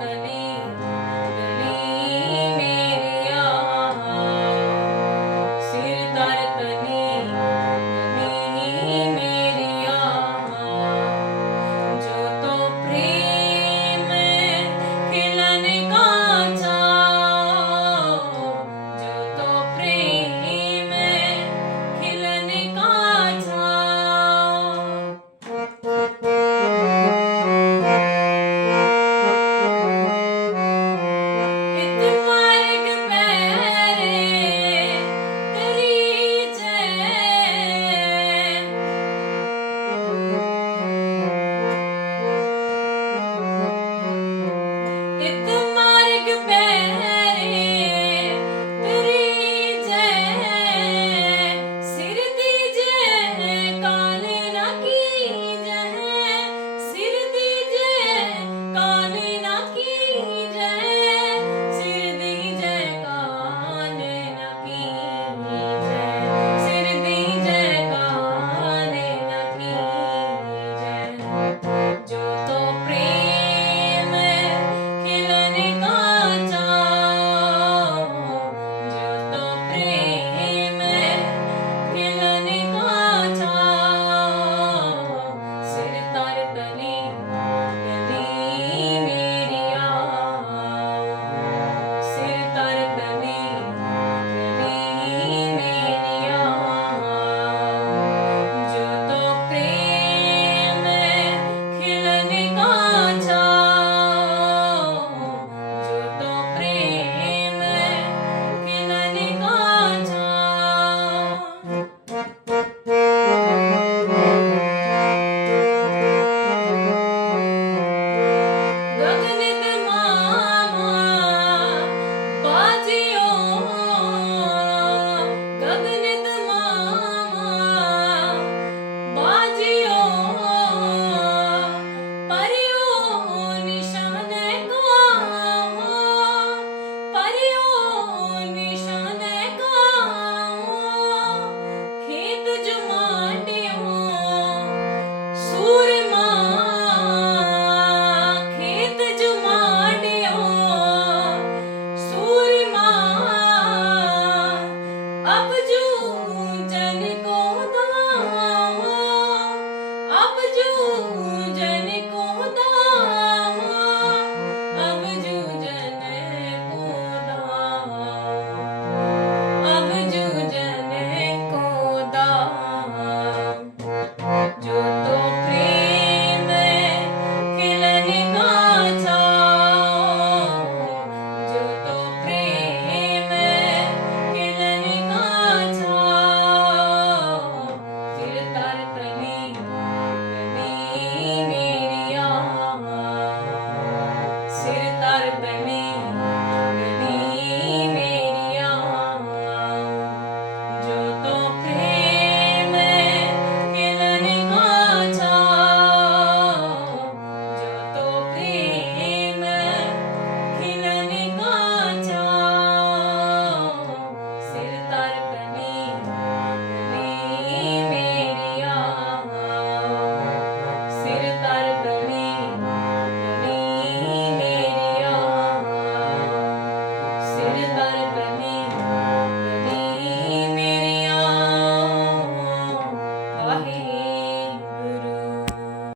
enemy. 주제